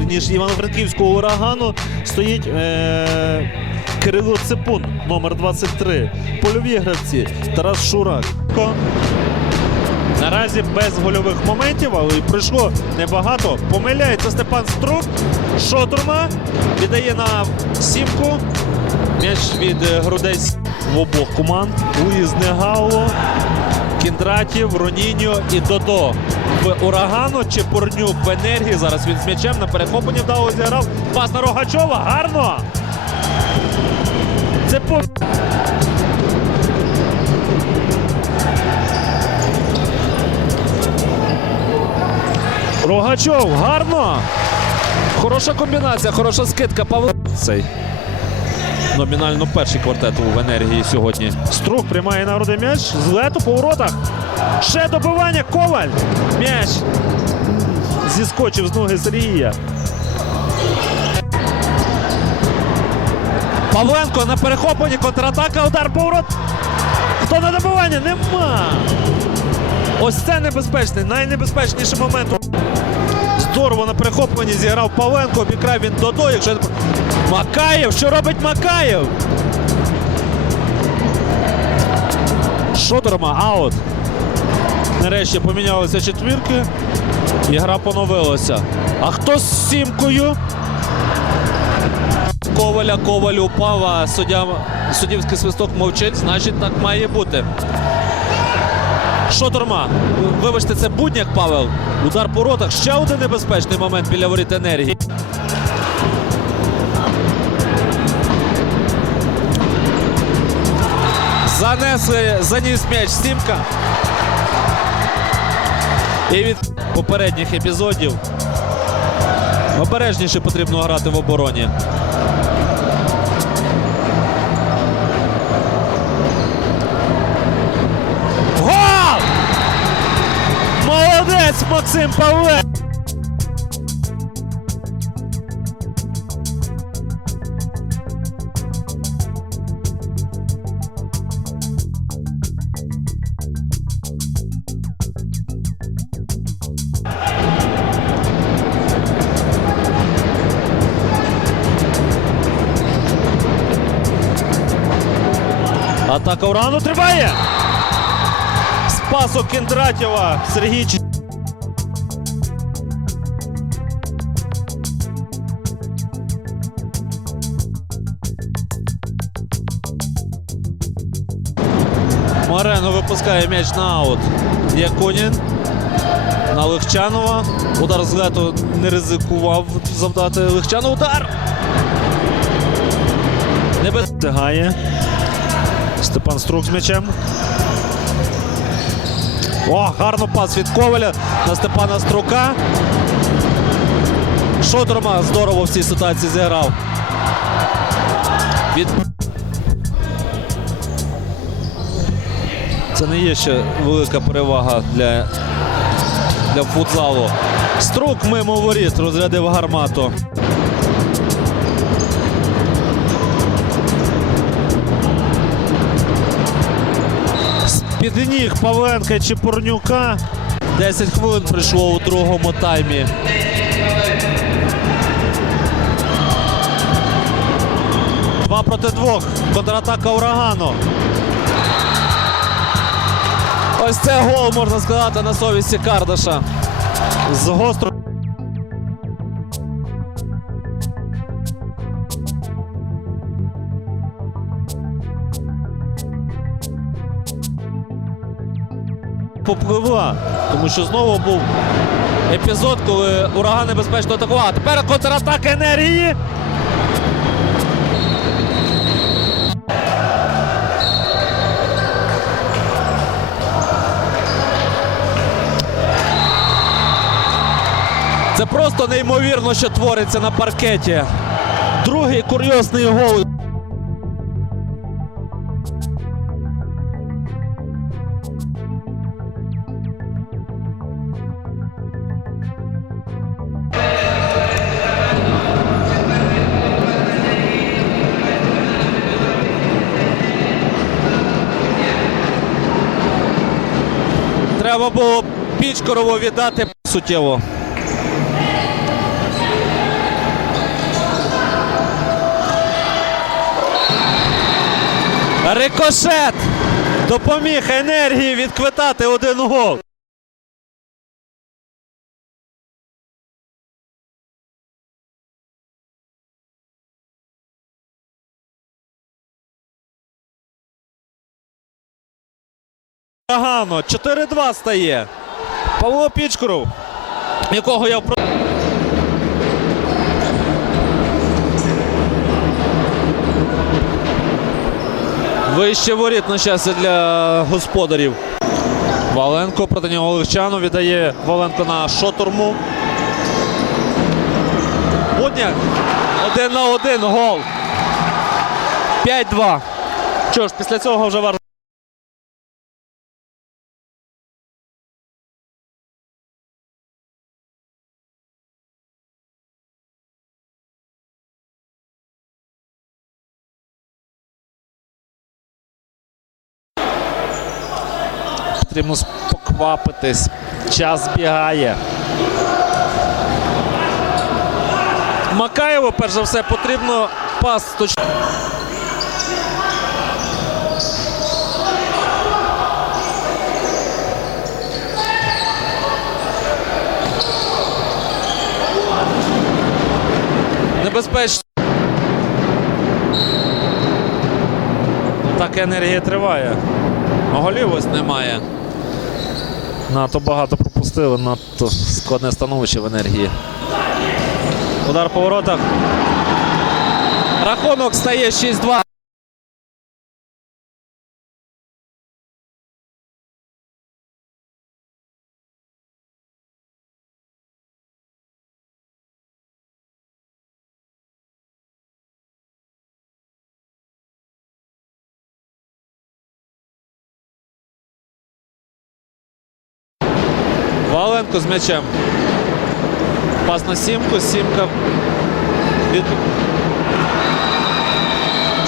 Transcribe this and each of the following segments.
вірніше Івано-Франківського урагану стоїть е- Кирило Ципун, номер 23. Польові гравці Тарас Шурак. Наразі без гольових моментів, але й пройшло небагато. Помиляється Степан Струк. Шотурма віддає на сімку. М'яч від грудей в обох команд. Луїз Негало, Кіндратів, Роніньо і Додо. В урагану чи Порнюк в енергії. Зараз він з м'ячем на перехопленні вдало зіграв. Пас на Рогачова. Гарно! Це по. Рогачов, гарно! Хороша комбінація, хороша скидка. Павло. Цей номінально перший квартет в енергії сьогодні. Струк приймає на м'яч. З лету по воротах. Ще добивання. Коваль. М'яч. Зіскочив з ноги Сергія. Павленко на перехопленні. Контратака. Удар поворот. Хто на добивання? Нема. Ось це небезпечний, найнебезпечніший момент. Здорово на перехопленні зіграв Павленко, обікрав він Додо. Якщо... Макаєв, що робить Макаєв? Шоторма, аут. Нарешті помінялися четвірки. І гра поновилася. А хто з сімкою? Коваля, Коваль упав, а суддя, суддівський свисток мовчить, значить так має бути. Шоторма. Вибачте, це будняк Павел. Удар по ротах. Ще один небезпечний момент біля воріт енергії. Занесли, заніс м'яч Сімка. І від попередніх епізодів обережніше потрібно грати в обороні. Гол! Молодець Максим Павле! Атака урану триває! Спасок Кіндратєва Сергій Марено випускає м'яч на аут. Якунін на Легчанова. Удар з лету не ризикував завдати Легчану. Удар! Не без... Степан Струк з м'ячем. О, гарно пас від Коваля на Степана Струка. Шотрома здорово в цій ситуації зіграв. Від... Це не є ще велика перевага для, для футзалу. Струк мимо воріт розрядив гармату. Під ніг Павленка Чепурнюка. 10 хвилин прийшло у другому таймі. Два проти двох. Контратака урагану. Ось це гол, можна сказати, на совісті Кардаша. З гостро. Попливла, тому що знову був епізод, коли ураган небезпечно атакував. Тепер контратака енергії. Це просто неймовірно, що твориться на паркеті. Другий курйозний гол. Треба було Пічкорову віддати суттєво. Рикошет допоміг енергії відквитати один гол. Погано. 4-2 стає. Павло Пічкуров, якого я впро- Вище воріт на щастя для господарів. Валенко проти нього Легчану віддає Валенко на шотурму. Будняк. Один на один гол. 5-2. Що ж, після цього вже варто. Потрібно поквапитись. Час збігає. Макаєву, перш за все, потрібно пас точно. Небезпечно. Так енергія триває. Голів ось немає. Надто багато пропустили, надто складне становище в енергії. Удар по воротах. Рахунок стає 6-2. Валенко з м'ячем. Пас на сімку. Сімка. Від...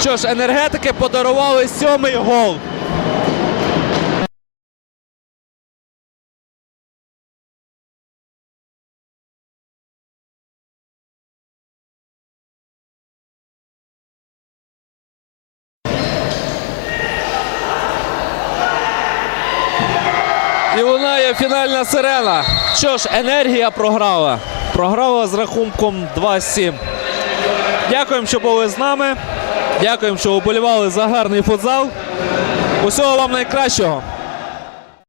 Що ж, енергетики подарували сьомий гол. І лунає фінальна сирена. Що ж, енергія програла. Програла з рахунком 2-7. Дякуємо, що були з нами. Дякуємо, що уболівали за гарний футзал. Усього вам найкращого.